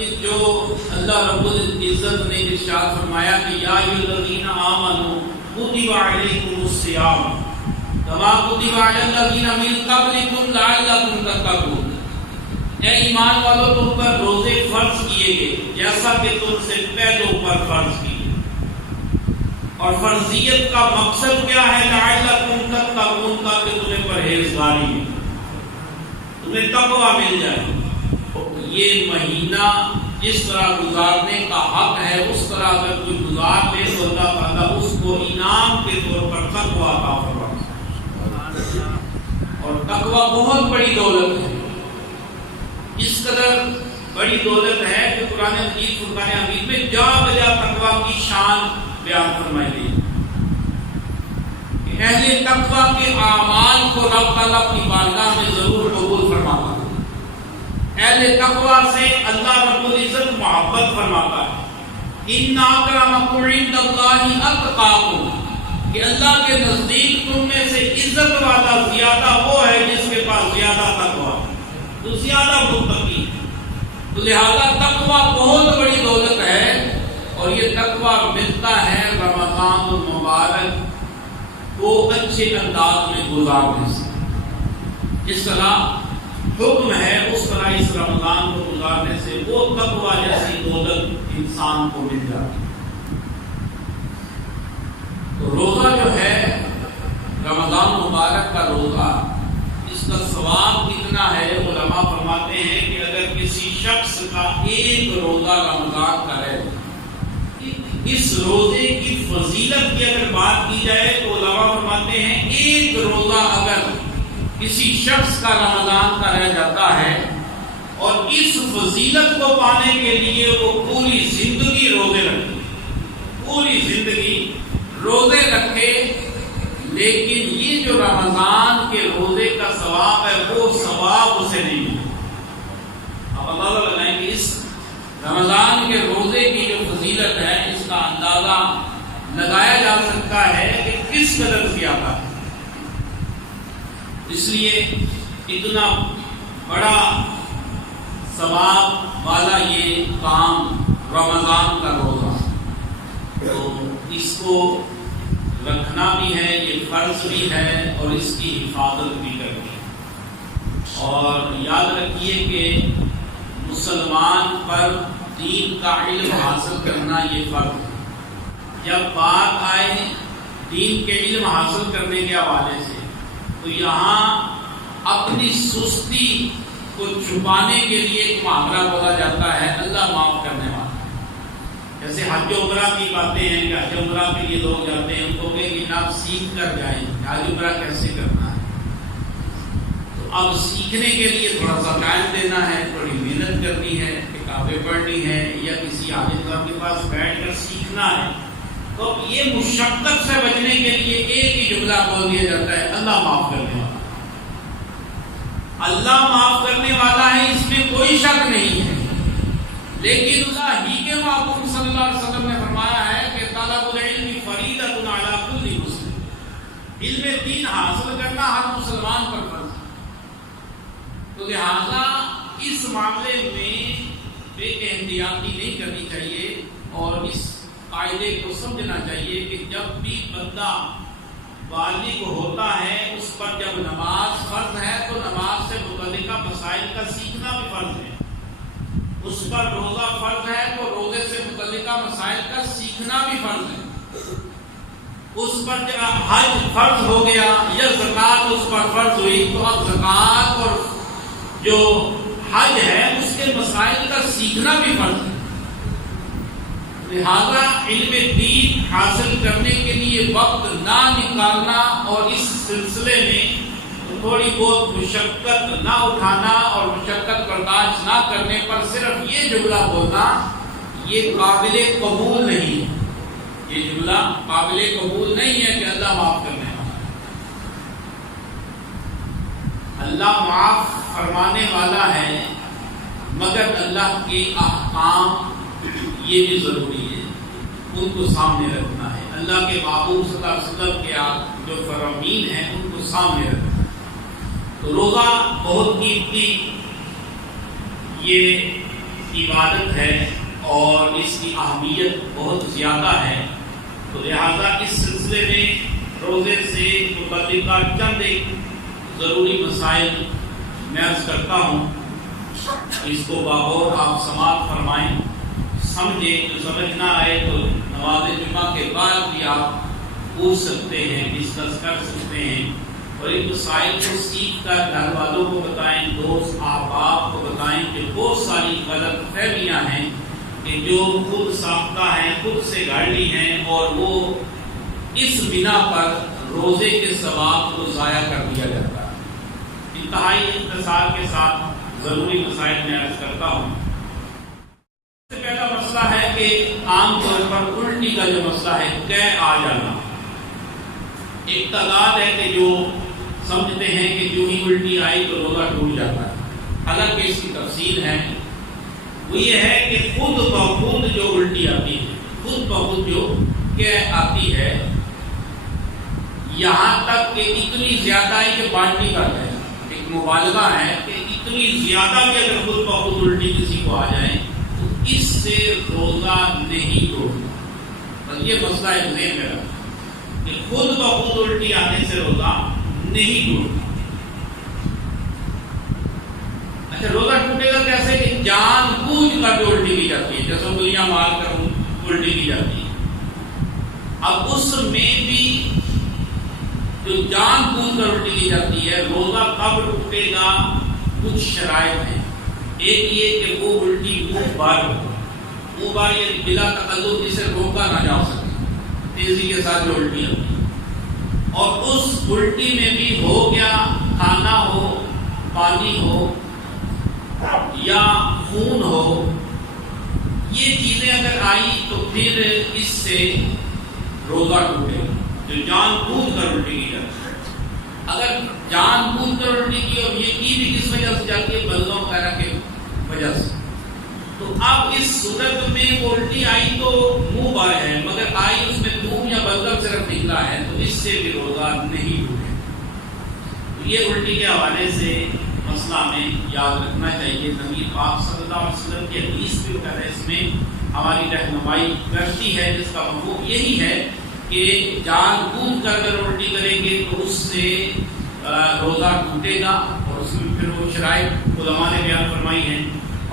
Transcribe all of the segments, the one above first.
متعلق جو اللہ رب العزت نے ارشاد فرمایا کہ یا ایھا الذین آمنوا کتب علیکم الصیام کما کتب علی الذین من قبلکم لعلکم تتقون، اے ایمان والو تم پر روزے فرض کیے گئے جیسا کہ تم سے پہلوں پر فرض کیے، اور فرضیت کا مقصد کیا ہے؟ لعلکم تتقون، تاکہ تمہیں پرہیزگاری ملے، تمہیں تقوی مل جائے۔ یہ مہینہ جس طرح گزارنے کا حق ہے اس طرح اگر کوئی گزار لے تو اللہ تعالیٰ اس کو انعام کے طور پر تقوی عطا فرمائے، اور تقوی بہت بڑی دولت ہے، اس قدر بڑی دولت ہے کہ قرآن مجید فرقان حمید میں جا بجا تقوی کی شان بیان فرمائی گئی کہ اہل تقوی کے اعمال کو رب تعالیٰ اپنی بارگاہ میں ضرور قبول فرماتا ہے، اہل تقوی سے اللہ رب العزت محبت فرماتا ہے۔ ان اکرمکم عند اللہ اتقاکم، کہ اللہ کے نزدیک تم میں سے عزت والا زیادہ وہ ہے جس کے پاس زیادہ تقوی، تو زیادہ متقی، تو لہذا تقوی بہت بڑی دولت ہے، اور یہ تقوی ملتا ہے رمضان المبارک کو اچھے انداز میں گزارنے سے۔ جس طرح حکم ہے اس طرح اس رمضان کو گزارنے سے وہ تقوی جیسی دولت انسان کو مل جاتی ہے۔ تو روزہ جو ہے رمضان مبارک کا روزہ، اس کا ثواب کتنا ہے؟ علماء فرماتے ہیں کہ اگر کسی شخص کا ایک روزہ رمضان کا ہے، اس روزے کی فضیلت کی اگر بات کی جائے تو علماء فرماتے ہیں ایک روزہ اگر کسی شخص کا رمضان کا رہ جاتا ہے اور اس فضیلت کو پانے کے لیے وہ پوری زندگی روزے رکھے، پوری زندگی روزے رکھے، لیکن یہ جو رمضان کے روزے کا ثواب ہے وہ ثواب اسے نہیں ملتا۔ اب اللہ لگائیں کہ اس رمضان کے روزے کی جو فضیلت ہے اس کا اندازہ لگایا جا سکتا ہے کہ کس قدر زیادہ ہے۔ اس لیے اتنا بڑا ثواب والا یہ کام رمضان کا روزہ، تو اس کو رکھنا بھی ہے، یہ فرض بھی ہے، اور اس کی حفاظت بھی کرنی ہے۔ اور یاد رکھیے کہ مسلمان پر دین کا علم حاصل کرنا یہ فرض ہے۔ جب بات آئے دین کے علم حاصل کرنے کے حوالے سے تو یہاں اپنی سستی کو چھپانے کے لیے ایک محاورہ بولا جاتا ہے، اللہ معاف کرنے والا۔ جیسے حج و عمرہ کی باتیں ہیں کہ حج و عمرہ کے لیے لوگ جاتے ہیں، ان کو کہیں کہ آپ سیکھ کر جائیں حج و عمرہ کیسے کرنا ہے، تو اب سیکھنے کے لیے تھوڑا سا ٹائم دینا ہے، تھوڑی محنت کرنی ہے، کتابیں پڑھنی ہے، یا کسی عالم صاحب کے پاس بیٹھ کر سیکھنا ہے، تو یہ مشقت سے بچنے کے لیے ایک ہی جملہ بول دیا جاتا ہے، اللہ معاف کرنے والا۔ اللہ معاف کرنے والا ہے، اس میں کوئی شک نہیں ہے، لیکن اللہ ہی کے محبوب صلی اللہ علیہ وسلم نے فرمایا ہے کہ طلب العلم فریضۃ علی کل مسلم، علم دین حاصل کرنا ہر مسلمان پر فرض ہے۔ تو لہذا اس معاملے میں بے احتیاطی نہیں کرنی چاہیے، اور اس قاعدے کو سمجھنا چاہیے کہ جب بھی بندہ بالغ ہوتا ہے اس پر جب نماز فرض ہے تو نماز سے متعلقہ مسائل کا سیکھنا بھی فرض ہے، اس پر روزہ فرض ہے تو روزے سے متعلقہ مسائل کا سیکھنا بھی فرض ہے، اس پر جب حج فرض ہو گیا یا زکوٰۃ اس پر فرض ہوئی تو اب زکوٰۃ اور جو حج ہے اس کے مسائل کا سیکھنا بھی فرض ہے۔ لہذا علم دین حاصل کرنے کے لیے وقت نہ نکالنا اور اس سلسلے میں تھوڑی بہت مشقت نہ اٹھانا اور مشقت برداشت نہ کرنے پر صرف یہ جملہ بولنا یہ قابل قبول نہیں ہے، یہ جملہ قابل قبول نہیں ہے کہ اللہ معاف کرنے والا۔ اللہ معاف فرمانے والا ہے، مگر اللہ کے احکام یہ بھی ضروری ہے، ان کو سامنے رکھنا ہے، اللہ کے محبوب صلی اللہ علیہ وسلم کے جو فرامین ہیں ان کو سامنے رکھنا ہے۔ تو روزہ بہت قیمتی یہ عبادت ہے اور اس کی اہمیت بہت زیادہ ہے، تو لہذا اس سلسلے میں روزے سے متعلقہ چند ایک ضروری مسائل میں عرض کرتا ہوں، اس کو بغور آپ سماعت فرمائیں، سمجھیں، جو سمجھ نہ آئے تو نماز جمعہ کے بعد بھی آپ پوچھ سکتے ہیں، ڈسکس کر سکتے ہیں، اور ان مسائل کو سیکھ کر گھر والوں کو بتائیں، دوست احباب کو بتائیں کہ بہت ساری غلط فہمیاں ہیں کہ جو خود ساختہ ہیں، خود سے گھڑ لی ہیں، اور وہ اس بنا پر روزے کے ثواب کو ضائع کر دیا جاتا ہے۔ انتہائی اختصار کے ساتھ ضروری مسائل میں عرض کرتا ہوں۔ سب سے پہلا مسئلہ ہے کہ عام طور پر الٹی کا جو مسئلہ ہے، قے آ جانا، ایک تعداد ہے کہ جو سمجھتے ہیں کہ جو ہی الٹی آئی تو روزہ ٹوٹ جاتا ہے، حالانکہ اس کی تفصیل ہے، وہ یہ ہے کہ خود بخود جو الٹی آتی ہے، خود بخود جو قے آتی ہے، یہاں تک کہ اتنی زیادہ ہے کہ بانٹی کر ہے، ایک مبالغہ ہے کہ اتنی زیادہ بھی اگر خود بخود الٹی کسی کو آ جائے تو اس سے روزہ نہیں ٹوٹتا۔ بس یہ مسئلہ ہے ذہن میں رکھنا کہ خود بخود الٹی آنے سے روزہ نہیں ٹوٹتا۔ اچھا، روزہ ٹوٹے گا کیسے؟ کہ جان بوجھ کر جو الٹی کی جاتی ہے، جیسے دنیا مار کر الٹی کی جاتی ہے۔ اب اس میں بھی جو جان بوجھ کر الٹی کی جاتی ہے، روزہ کب ٹوٹے گا؟ کچھ شرائط ہیں۔ ایک یہ کہ وہ الٹی منہ بار یعنی بلا تکلف، جسے روکا نہ جا سکے، تیزی کے ساتھ جو الٹی ہوتی ہے، اور اس الٹی میں بھی ہو گیا کھانا ہو، پانی ہو یا خون ہو، یہ چیزیں اگر آئی تو پھر اس سے روزہ ٹوٹے گا، جو جان بوجھ کر الٹی کی جاتی ہے۔ اگر جان بوجھ کر الٹی کی اور یہ کی بھی کس وجہ سے جاتی ہے؟ بلغم وغیرہ کے وجہ سے، تو اب اس صورت میں وہ الٹی آئی تو منہ بار ہے، مگر آئی اس میں دھوم یا بلغم صرف نکلا ہے، تو اس سے بھی روزہ نہیں ٹوٹے۔ یہ الٹی کے حوالے سے مسئلہ میں یاد رکھنا چاہیے۔ نبی پاک صلی اللہ علیہ وسلم کی حدیث بھی وغیرہ اس میں ہماری رہنمائی کرتی ہے، جس کا مفہوم یہی ہے کہ جان بوجھ کر اگر الٹی کریں گے تو اس سے روزہ ٹوٹے گا، اور اس میں پھر وہ شرائط علماء نے بیان فرمائی ہیں،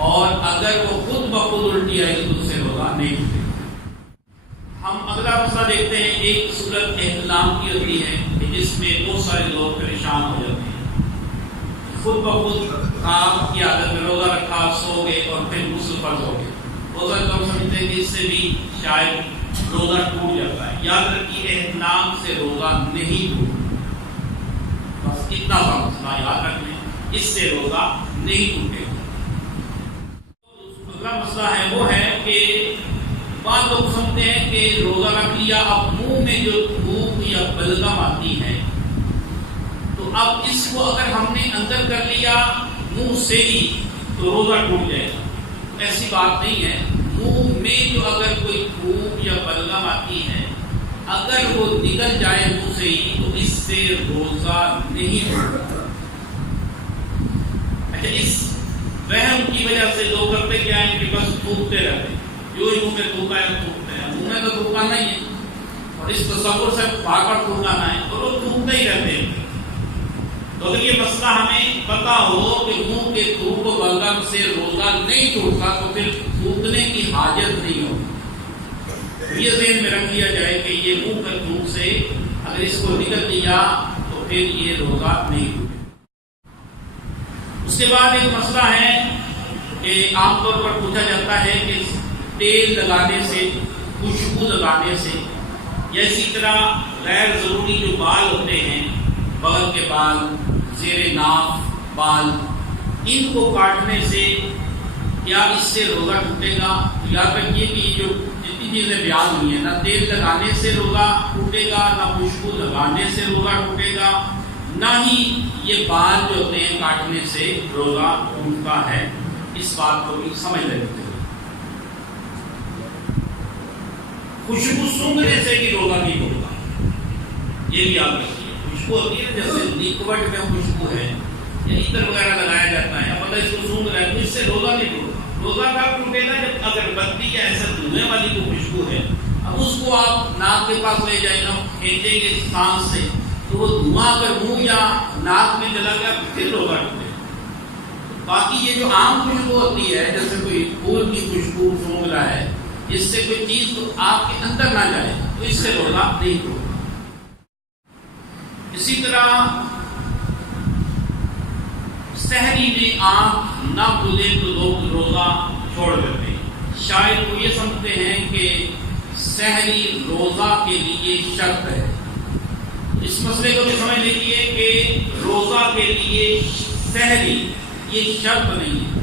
اور اگر وہ خود بخود الٹی آئی تو اس سے روزہ نہیں ٹوٹے گا۔ ہم اگلا مسئلہ دیکھتے ہیں۔ ایک صورت احتلام کی ہوتی ہے کہ جس میں بہت سارے لوگ پریشان ہو جاتے ہیں، خود بخود خواب کی عادت میں روزہ رکھا، سو گئے اور پھر غسل فرض ہو گئے۔ بہت سارے لوگ سمجھتے ہیں کہ اس سے بھی شاید روزہ ٹوٹ جاتا ہے۔ یاد رکھیے، احتلام سے روزہ نہیں ٹوٹتا، بس اتنا سا مسئلہ یاد رکھیں، اس سے روزہ نہیں ٹوٹے گا۔ اگلا مسئلہ ہے وہ ہے کہ بعض لوگ سمجھتے ہیں کہ روزہ رکھ لیا، اب منہ میں جو تھوک یا بلغم آتی ہے تو اب اس کو اگر ہم نے اندر کر لیا منہ سے ہی تو روزہ ٹوٹ جائے گا۔ ایسی بات نہیں ہے۔ منہ میں جو اگر کوئی تھوک یا بلغم آتی ہے، اگر وہ نکل جائے منہ سے ہی تو اس سے روزہ نہیں ٹوٹتا۔ اچھا، اس وہم کی وجہ سے لوگ کرتے کیا ہیں کہ بس تھوکتے رہتے ہیں، جو ہی منہ میں تھوکا ہے تھوکتے ہیں، منہ میں تو تھوکا نہیں ہے، اور اس تصور سے بار بار تھوکانا ہے تو وہ تھوکتے ہی رہتے ہیں۔ تو اگر یہ مسئلہ ہمیں پتا ہو کہ منہ کے تھوک و بلغم سے روزہ نہیں ٹوٹتا تو پھر تھوکنے کی حاجت نہیں ہوتی۔ یہ ذہن میں رکھ لیا جائے کہ یہ منہ کے تھوک سے اگر اس کو نکل دیا تو پھر یہ روزہ نہیں ٹوٹے۔ اس کے بعد ایک مسئلہ ہے کہ عام طور پر پوچھا جاتا ہے کہ تیل لگانے سے، خوشبو لگانے سے، یا اسی طرح غیر ضروری جو بال ہوتے ہیں، بغل کے بال، زیر ناف بال، ان کو کاٹنے سے کیا اس سے روزہ ٹوٹے گا؟ یاد رکھیے کہ یہ جو جتنی چیزیں بیان ہوئی ہیں، نہ تیل لگانے سے روزہ ٹوٹے گا، نہ خوشبو لگانے سے روزہ ٹوٹے گا، نہ ہی یہ بال جو ہوتے ہیں کاٹنے سے روزہ ٹوٹتا ہے۔ اس بات کو بھی سمجھ لیتے ہیں۔ خوشبو سونگھنے سے بھی روزہ نہیں ٹوٹتا، یہ بھی یاد رکھیے۔ خوشبو ہوتی ہے جیسے لیکوڈ میں خوشبو ہے یا عطر وغیرہ لگایا جاتا ہے، اب پتہ اس کو سونگھ رہا ہے تو اس سے روزہ نہیں ٹوٹتا۔ روزہ کب ٹوٹے گا؟ جب اگربتی یا ایسا دھونے والی کو خوشبو ہے، اب اس کو آپ ناک کے پاس لے جائیں گے، کھینچیں گے سانس سے، تو وہ دھواں اگر منہ یا ناک میں چلا گیا پھر روزہ ٹوٹے گا۔ باقی یہ جو عام خوشبو ہوتی ہے، جیسے کوئی پھول کی خوشبو سونگھ رہا ہے، اس سے کوئی چیز تو آپ کے اندر نہ جائے تو اس سے روزہ نہیں ٹوٹتا۔ اسی طرح سحری میں آنکھ نہ کھلے تو لوگ روزہ چھوڑ دیتے ہیں۔ شاید وہ یہ سمجھتے ہیں کہ سحری روزہ کے لیے شرط ہے۔ اس مسئلے کو بھی سمجھ لیجیے کہ روزہ کے لیے سحری یہ شرط نہیں ہے،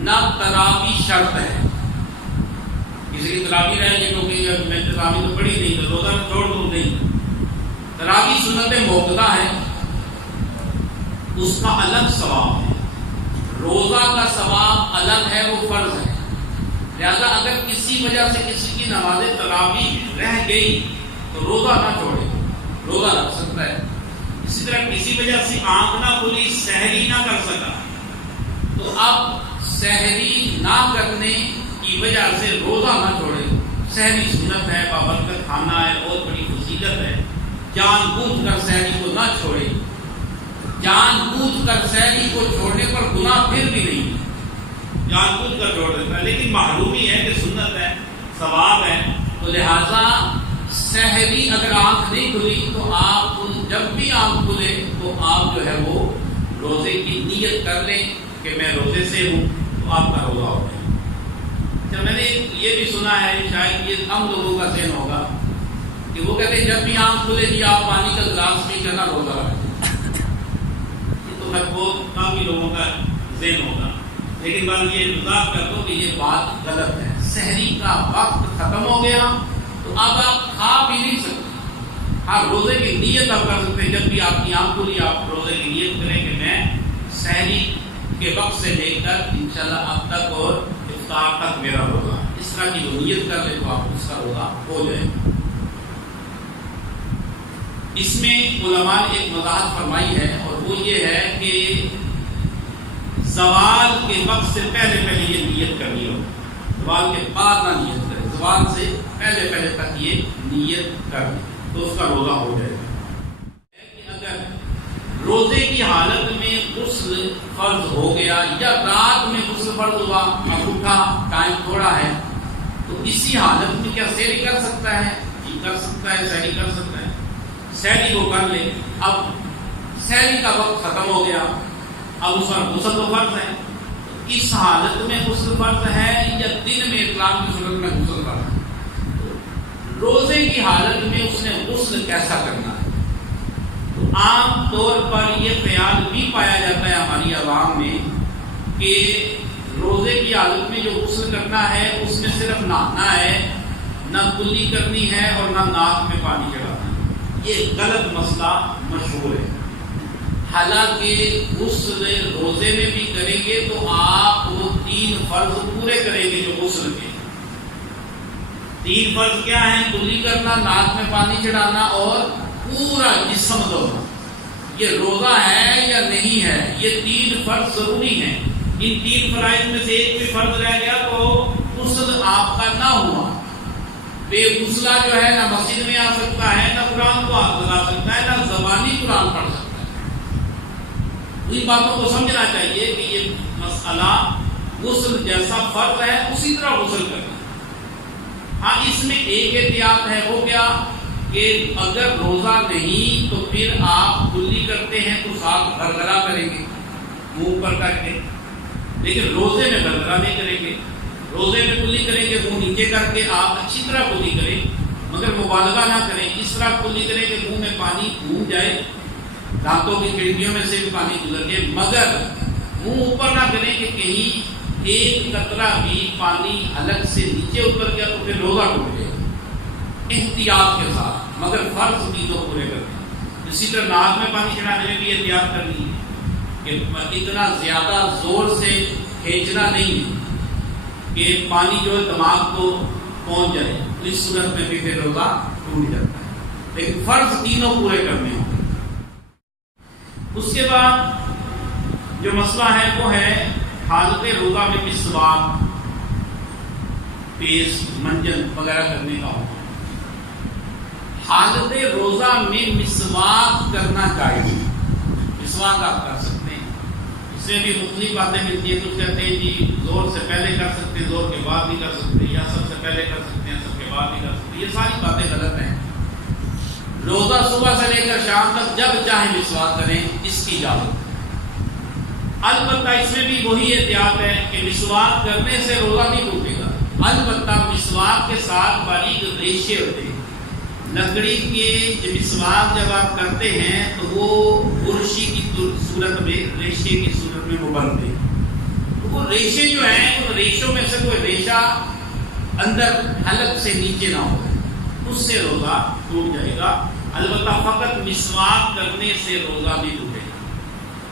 نہ تراوی شرط ہے۔ کسی کی تراوی رہے گی تو کہ میں تراوی تو پڑھی نہیں تو روزہ چھوڑ دوں، نہیں۔ تراوی سنت موقدہ ہے، اس کا الگ ثواب ہے، روزہ کا ثواب الگ ہے، وہ فرض ہے۔ لہذا اگر کسی وجہ سے کسی کی نماز تراوی رہ گئی تو روزہ نہ چھوڑے، روزہ رکھ سکتا ہے۔ اسی طرح کسی وجہ سے آنکھ نہ کھلی، سحری نہ کر سکا، تو اب سحری نہ کرنے کی وجہ سے روزہ نہ چھوڑے۔ سحری سنت ہے، بابرکت کھانا ہے، بہت بڑی فضیلت ہے، جان بوجھ کر سحری کو نہ چھوڑے۔ جان بوجھ کر سحری کو چھوڑنے پر گناہ پھر بھی نہیں، جان بوجھ کر چھوڑ دیتا ہے، لیکن معلومی ہے کہ سنت ہے، ثواب ہے، تو لہذا سحری اگر آنکھ نہیں کھلی تو آپ جب بھی آنکھ کھلے تو آپ جو ہے وہ روزے کی نیت کر لیں کہ میں روزے سے ہوں، تو آپ کا روزہ ہو جائے۔ اچھا، میں نے یہ بھی سنا ہے، شاید یہ ہم لوگوں کا ذہن ہوگا کہ وہ کہتے ہیں جب بھی آنکھ کھلے جی آپ پانی کا گلاس پی کرنا روزہ رکھیں۔ یہ تو بہت کافی لوگوں کا ذہن ہوگا، لیکن بات یہ مذاق کر دو کہ یہ بات غلط ہے۔ سحری کا وقت ختم ہو گیا تو اب آپ کھا بھی نہیں سکتے۔ ہاں، روزے کی نیت آپ کر سکتے ہیں، جب بھی آپ کی آنکھ کھلی آپ روزے کی نیت کریں کہ میں سحری کے وقت سے لے کر انشاءاللہ اب تک اور افطار تک میرا روزہ، اس طرح کی جو نیت کر لے تو آپ اس کا روزہ ہو جائے۔ اس میں علماء نے ایک وضاحت فرمائی ہے، اور وہ یہ ہے کہ زوال کے وقت سے پہلے یہ نیت کرنی ہو، زوال کے بعد نہ نیت کرے، زوال سے پہلے تک یہ نیت کر لیں تو اس کا روزہ ہو جائے گا۔ اگر روزے کی حالت میں غسل فرض ہو گیا یا رات میں غسل فرض ہوا، اب اٹھا ٹائم تھوڑا ہے، تو اسی حالت میں کیا سحری کر سکتا ہے؟ جی کر سکتا ہے، سحری کر سکتا ہے، سحری کو کر لے۔ اب سحری کا وقت ختم ہو گیا، اب اس پر غسل تو فرض ہے، اس حالت میں غسل فرض ہے یا دن میں اطلاق کی صورت میں غسل فرض ہے؟ روزے کی حالت میں اس نے غسل کیسا کرنا ہے؟ تو عام طور پر یہ خیال بھی پایا جاتا ہے ہماری عوام میں کہ روزے کی حالت میں جو غسل کرنا ہے اس میں صرف نہانا ہے، نہ کلی کرنی ہے اور نہ ناک میں پانی چڑھانا ہے۔ یہ غلط مسئلہ مشہور ہے۔ حالانکہ غسل روزے میں بھی کریں گے تو آپ وہ 3 فرض پورے کریں گے جو غسل کے۔ 3 فرض کیا ہیں؟ کلی کرنا، ناک میں پانی چڑھانا اور پورا جسم دھونا۔ یہ روزہ ہے یا نہیں ہے، یہ 3 فرض ضروری ہیں۔ ان 3 فرائض میں سے ایک بھی فرض رہ گیا تو غسل آپ کا نہ ہوا۔ بے غسلہ جو ہے نہ مسجد میں آ سکتا ہے، نہ قرآن کو ہاتھ لگا سکتا ہے، نہ زبانی قرآن پڑھ سکتا ہے۔ ان باتوں کو سمجھنا چاہیے کہ یہ مسئلہ غسل جیسا فرض ہے اسی طرح غسل کرنا۔ ہاں، اس میں ایک احتیاط ہے، وہ کیا کہ اگر روزہ نہیں تو پھر آپ کلی کرتے ہیں تو ساتھ گرگرا کریں گے منہ پر کر کے، لیکن روزے میں گرگرا نہیں کریں گے۔ روزے میں کلی کریں گے منہ نیچے کر کے، آپ اچھی طرح کلی کریں مگر مبالغہ نہ کریں، اس طرح کلی کریں کہ منہ میں پانی گھوم جائے، دانتوں کی کھڑکیوں میں سے بھی پانی گزر جائے، مگر منہ اوپر نہ کریں کہ کہیں ایک قطرہ بھی پانی حلق سے نیچے اتر گیا تو پھر روزہ ٹوٹ جائے۔ احتیاط کے ساتھ، مگر فرض بھی تو پورے کریں۔ اسی طرح ناک میں پانی چڑھانے میں بھی احتیاط کرنی ہے کہ اتنا زیادہ زور سے کھینچنا نہیں ہے کہ پانی جو ہے دماغ کو پہنچ جائے، اس صورت میں بھی پھر روزہ ٹوٹ جاتا ہے، لیکن فرض تینوں پورے کرنے ہوں۔ اس کے بعد جو مسئلہ ہے وہ ہے حالت روزہ میں مسواک، پیسٹ، منجن وغیرہ کرنے کا حکم۔ حالت روزہ میں مسواک کرنا چاہیے، مسواک آپ کر سکتے ہیں، اس میں بھی مختلف باتیں ملتی ہیں۔ کچھ کہتے ہیں جی زور سے پہلے کر سکتے ہیں، زور کے بعد بھی کر سکتے ہیں، یا سب سے پہلے کر سکتے ہیں، سب کے بعد بھی کر سکتے ہیں۔ یہ ساری باتیں غلط ہیں۔ روزہ صبح سے لے کر شام تک جب چاہیں مسواک کریں، اس کی اجازت ہے۔ البتہ اس میں بھی وہی احتیاط ہے کہ مسواک کرنے سے روزہ نہیں ٹوٹے گا، البتہ مسواک کے ساتھ باریک ریشے ہوتے ہیں۔ لکڑی کے جو مسواک جب آپ کرتے ہیں تو وہ برشی کی صورت میں، ریشے کی صورت میں وہ بنتے ہیں۔ تو وہ ریشے جو ہیں، ان ریشوں میں سے کوئی ریشہ اندر حلق سے نیچے نہ ہو، اس سے روزہ ٹوٹ جائے گا۔ البتہ فقط مسواک کرنے سے روزہ نہیں ٹوٹے گا۔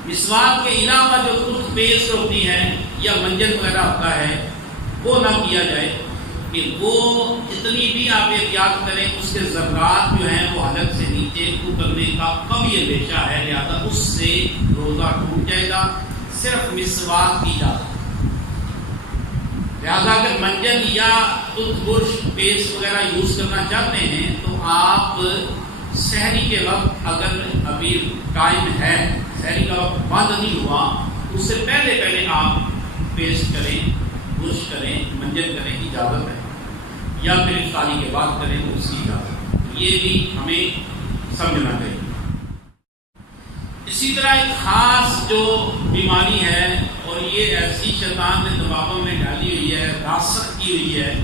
مسواک کے علاوہ جو ٹوتھ پیسٹ ہوتی ہے یا منجن وغیرہ ہوتا ہے وہ نہ کیا جائے، کہ وہ جتنی بھی آپ احتیاط کریں اس کے ذرات جو ہیں وہ حلق سے نیچے اترنے کا قوی اندیشہ ہے، لہذا اس سے روزہ ٹوٹ جائے گا۔ صرف مسواک کی اجازت، لہذا اگر منجن یا ٹوتھ برش، پیسٹ وغیرہ یوز کرنا چاہتے ہیں تو آپ سحری کے وقت، اگر ابھی ٹائم ہے، سحری کا وقت بند نہیں ہوا، اس سے پہلے آپ پیسٹ کریں، برش کریں، منجن کریں، اجازت ہے، یا پھر افطاری کے بعد کریں تو اس کی اجازت ہے۔ یہ بھی ہمیں سمجھنا چاہیے۔ اسی طرح ایک خاص جو بیماری ہے، اور یہ ایسی شیطان نے دماغوں میں ڈالی ہوئی ہے، راسخ کی ہوئی ہے،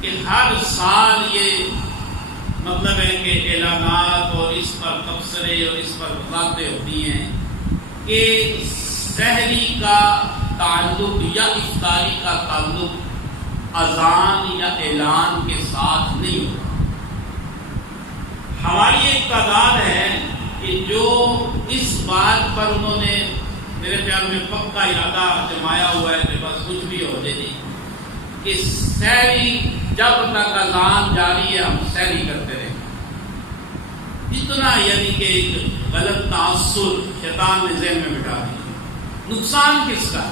کہ ہر سال یہ مطلب ہے کہ اعلانات اور اس پر تبصرے اور اس پر وضاحتیں ہوتی ہیں کہ سحری کا تعلق یا افطاری کا تعلق اذان یا اعلان کے ساتھ نہیں ہوتا۔ ہماری ایک تعداد ہے کہ جو اس بات پر انہوں نے میرے خیال میں پکا ارادہ جمایا ہوا ہے کہ بس کچھ بھی ہو جائے کہ سحری جب تک اذان جاری ہے ہم سحری کرتے رہیں۔ اتنا یعنی کہ ایک غلط تعصب شیطان نے ذہن میں بٹھا دیا۔ نقصان کس کا؟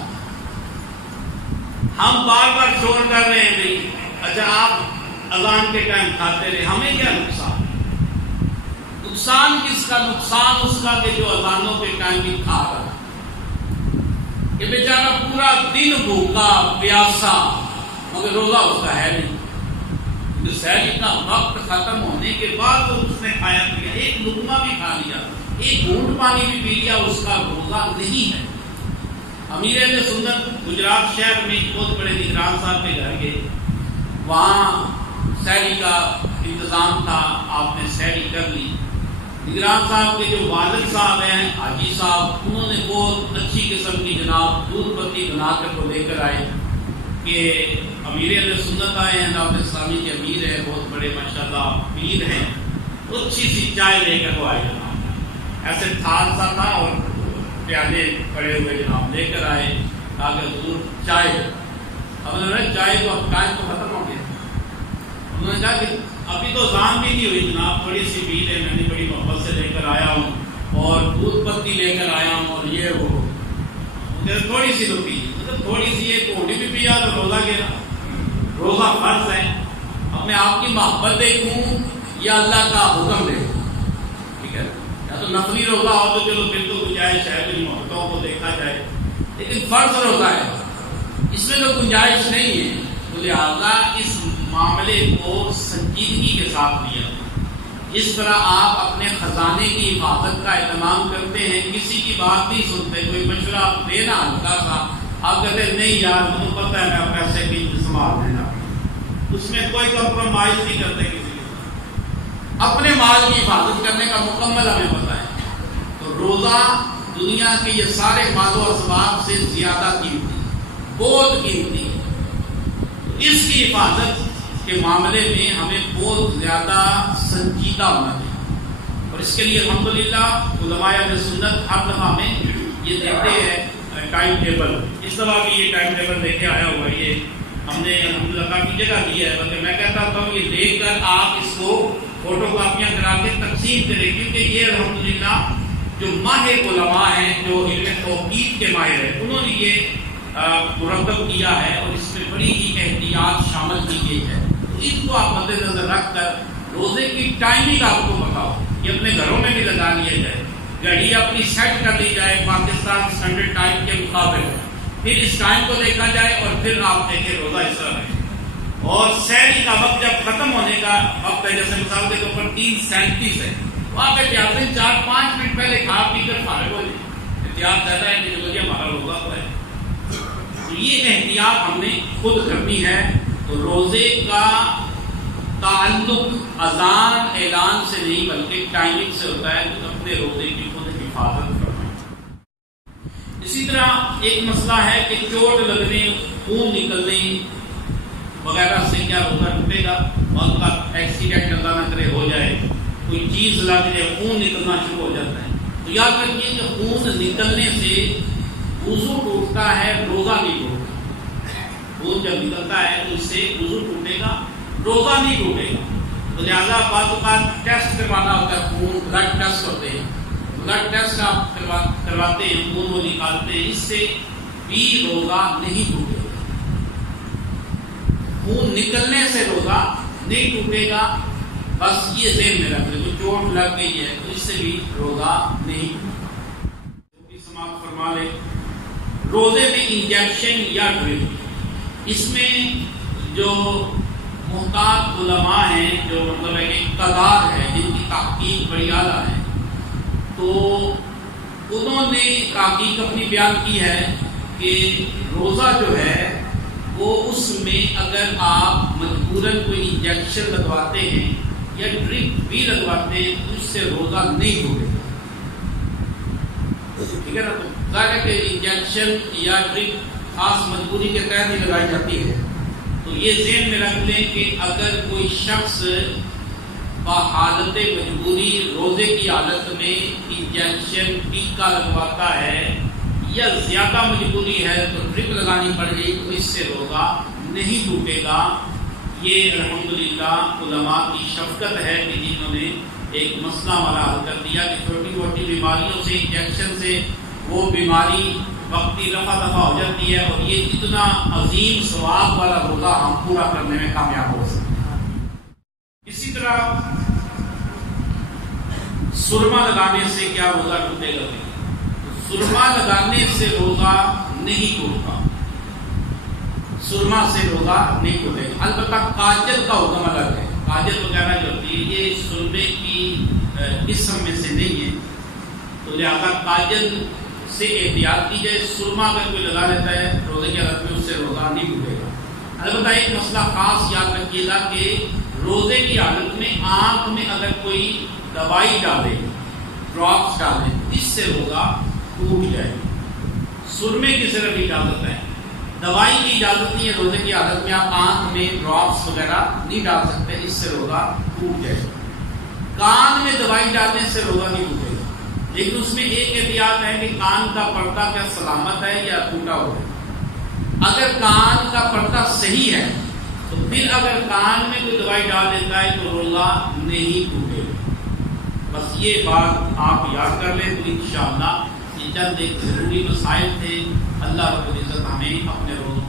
ہم بار بار شور کر رہے ہیں بھائی اچھا آپ اذان کے ٹائم کھاتے رہے، ہمیں کیا نقصان؟ نقصان کس کا؟ نقصان اس کا کہ جو اذانوں کے ٹائم بھی کھا رہا ہے، کہ بیچارہ پورا دن بھوکا پیاسا مگر روزہ اس کا ہے نہیں، سحری کا وقت ختم ہونے کے بعد تو اس نے کھایا پیا، ایک لقمہ بھی کھا لیا، ایک گھونٹ پانی بھی پی لیا، اس کا روزہ نہیں ہے۔ امیر اہل سنت گجرات شہر میں بہت بڑے نگران صاحب کے گھر گئے، وہاں سحری کا انتظام تھا، آپ نے سحری کر لی۔ نگران صاحب کے جو والد صاحب ہیں حاجی صاحب، انہوں نے بہت اچھی قسم کی جناب دودھ پتی بنا کر کو لے کر آئے کہ امیر اہل سنت آئے ہیں، دعوت اسلامی کے امیر ہیں، بہت بڑے ماشاءاللہ پیر ہیں، اچھی سی چائے لے کر وہ آئے جناب، ایسے تھال سا تھا اور پیالے پڑے ہوئے جناب لے کر آئے تاکہ حضور چائے، اب انہوں نے چائے تو اب ٹائم تو ختم ہو گیا، انہوں نے کہا کہ ابھی تو اذان بھی نہیں ہوئی جناب، تھوڑی سی بھیڑ ہے، میں نے بڑی محبت سے لے کر آیا ہوں اور دودھ پتی لے کر آیا ہوں اور یہ وہ تھوڑی سی تو پی، تھوڑی سی ایک کوٹی بھی پیا تو روزہ گیا، روزہ فرض ہے۔ اب میں آپ کی محبت دیکھوں یا اللہ کا حکم دیکھوں، ٹھیک ہے، یا تو نفلی روزہ ہو تو چلو پھر تو گنجائش ہے میری محبتوں کو دیکھا جائے، لیکن فرض روزہ ہے، اس میں تو گنجائش نہیں ہے، تو لہٰذا اس معاملے کو سنجیدگی کے ساتھ لیا۔ جس طرح آپ اپنے خزانے کی حفاظت کا اہتمام کرتے ہیں، کسی کی بات نہیں سنتے، کوئی مشورہ دینا ہلکا سا، آپ کہتے ہیں نہیں یار مجھے پتہ ہے میں پیسے کی سنبھال لینا، اس میں کوئی کمپرومائز نہیں کرتے کسی کے ساتھ، اپنے مال کی حفاظت کرنے کا مکمل ہمیں پتہ ہے۔ تو روزہ دنیا کے یہ سارے مال و اسباب سے زیادہ قیمتی، بہت قیمتی ہے، اس کی حفاظت کے معاملے میں ہمیں بہت زیادہ سنجیدہ ہونا چاہیے، اور اس کے لیے الحمدللہ علماء اہل سنت ہر دفعہ میں یہ دیتے ہیں ٹائم ٹیبل، اس دفعہ بھی یہ ٹائم ٹیبل لے کے آیا ہوا ہے، یہ ہم نے الحمدللہ کافی جگہ دیا ہے، بلکہ میں کہتا ہوں یہ لے کر آپ اس کو فوٹو کاپیاں کرا کے تقسیم کریں، کیونکہ یہ الحمدللہ جو ماہر علماء ہیں، جو علم توحید کے ماہر ہیں، انہوں نے یہ مرتب کیا ہے اور اس میں بڑی ہی احتیاط شامل کی گئی ہے. ان کو آپ مد نظر رکھ کر روزے کی ٹائمنگ آپ کو بتاؤ، یہ اپنے گھروں میں بھی لگا لیا جائے، گھڑی اپنی سیٹ کر لی جائے پاکستان اسٹینڈرڈ ٹائم کے مطابق، پھر اس ٹائم کو دیکھا جائے اور پھر آپ دیکھیں روزہ اس طرح ہے. اور سحری کا وقت جب ختم ہونے کا وقت ہے، جیسے مثال کے طور پر 3:37 ہے، تو آپ احتیاط 4-5 منٹ پہلے کھا پی کر فارغ ہو جائیں. احتیاط زیادہ ہے کہ جو ہمارا روزہ تو ہے. تو یہ احتیاط ہم نے خود کرنی ہے. تو روزے کا تعلق اذان اعلان سے نہیں بلکہ ٹائمنگ سے ہوتا ہے. تو اپنے روزے کی خود حفاظت کرنا. اسی طرح ایک مسئلہ ہے کہ چوٹ لگنے، خون نکلنے وغیرہ سے کیا روزہ ٹوٹے گا. وقت کا ایکسیڈنٹ اللہ نہ کرے ہو جائے، کوئی چیز لگ جائے، خون نکلنا شروع ہو جاتا ہے. تو یاد رکھیے کہ خون نکلنے سے وضو ٹوٹتا ہے، روزہ نہیں ٹوٹتا. خون جب نکلتا ہے تو اس سے وضو ٹوٹے گا، روزہ نہیں ٹوٹے گا. تو لہٰذا بعض اوقات ٹیسٹ کروانا ہوتا ہے، خون بلڈ ٹیسٹ ہوتے ہیں، بلڈ ٹیسٹ آپ کرواتے ہیں، خون وہ نکالتے ہیں، اس سے بھی روزہ نہیں ٹوٹے گا. خون نکلنے سے روزہ نہیں ٹوٹے گا. بس یہ ذہن میں رکھ لیں، جو چوٹ لگ گئی ہے تو اس سے بھی روزہ نہیں ٹوٹے گا. سماعت فرما لیں. روزے میں انجیکشن یا ڈرپ، اس میں جو محتاط علماء ہیں، جو مطلب ہے کہ قدار ہے، جن کی تحقیق بڑی اعلیٰ ہے، تو انہوں نے تحقیق اپنی بیان کی ہے کہ روزہ جو ہے وہ اس میں اگر آپ مجبوراً کوئی انجیکشن لگواتے ہیں یا ڈرپ بھی لگواتے ہیں تو اس سے روزہ نہیں ٹوٹے گا. ٹھیک ہے نا. تو ظاہر ہے کہ انجیکشن یا ڈرپ خاص مجبوری کے تحت ہی لگائی جاتی ہے. تو یہ ذہن میں رکھ لیں کہ اگر کوئی شخص بحالت مجبوری روزے کی حالت میں انجیکشن ٹیکا لگواتا ہے یا زیادہ مجبوری ہے تو ڈرپ لگانی پڑ گئی تو اس سے روزہ نہیں ٹوٹے گا. یہ الحمدللہ علماء کی شفقت ہے کہ جنہوں نے ایک مسئلہ ہمارا حل کر دیا کہ چھوٹی چھوٹی بیماریوں سے انجیکشن سے وہ بیماری وقتی رفع دفع ہو جاتی ہے، اور یہ اتنا عظیم ثواب والا روزہ ہم پورا کرنے میں کامیاب ہو سکتے ہیں. اسی طرح سرما لگانے سے کیا روزہ ٹوٹے گا؟ سرما لگانے سے روزہ نہیں ٹوٹتا، سرما سے روزہ نہیں ٹوٹے گا. البتہ کاجل کا حکم الگ ہے. کاجل وغیرہ جو ہوتی ہے یہ سرمے کی قسم میں سے نہیں ہے، تو لہٰذا کاجل سے احتیاط کی جائے. سرما اگر کوئی لگا لیتا ہے روزے کی حالت میں اس سے روزہ نہیں ٹوٹے گا. البتہ ایک مسئلہ خاص یاد رکھیے گا کہ روزے کی حالت میں آنکھ میں اگر کوئی دوائی ڈالے، ڈراپس ڈالے، اس سے روزہ ٹوٹ جائے. سرمے کی صرف اجازت ہے، دوائی کی اجازت نہیں ہے. روزے کی حالت میں آپ آنکھ میں ڈراپس وغیرہ نہیں ڈال سکتے، اس سے روزہ ٹوٹ جائے. کان میں دوائی ڈالنے سے روزہ نہیں ٹوٹے گا، لیکن اس میں ایک احتیاط ہے کہ کان کا پردہ کیا سلامت ہے یا ٹوٹا ہوا ہے. اگر کان کا پردہ صحیح ہے تو پھر اگر کان میں کوئی دوائی ڈال دیتا ہے تو روزہ نہیں ٹوٹے گا. بس یہ بات آپ یاد کر لیں. تو انشاءاللہ یہ چند ایک ضروری مسائل تھے. اللہ رب العزت ہمیں اپنے روزوں